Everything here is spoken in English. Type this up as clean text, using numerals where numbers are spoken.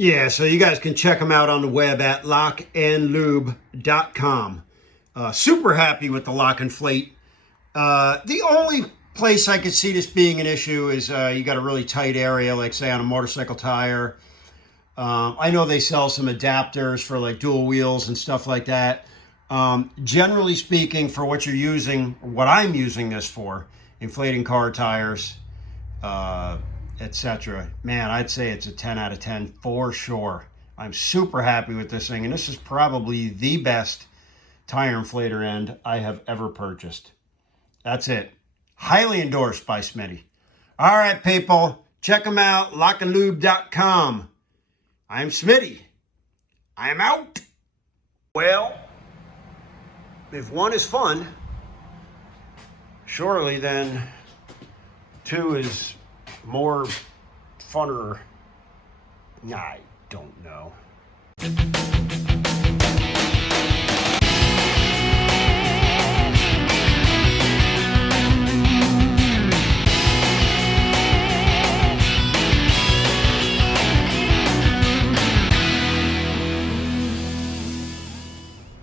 Yeah, so you guys can check them out on the web at LockNLube.com. Super happy with the LockNFlate. The only place I could see this being an issue is you got a really tight area, like say on a motorcycle tire. I know they sell some adapters for like dual wheels and stuff like that. Generally speaking, for what you're using, what I'm using this for, inflating car tires, etc. Man, I'd say it's a 10 out of 10 for sure. I'm super happy with this thing, and this is probably the best tire inflator end I have ever purchased. That's it. Highly endorsed by Smitty. All right, people, check them out, LockNLube.com. I'm Smitty. I am out. Well, if one is fun, surely then two is more funner. I don't know.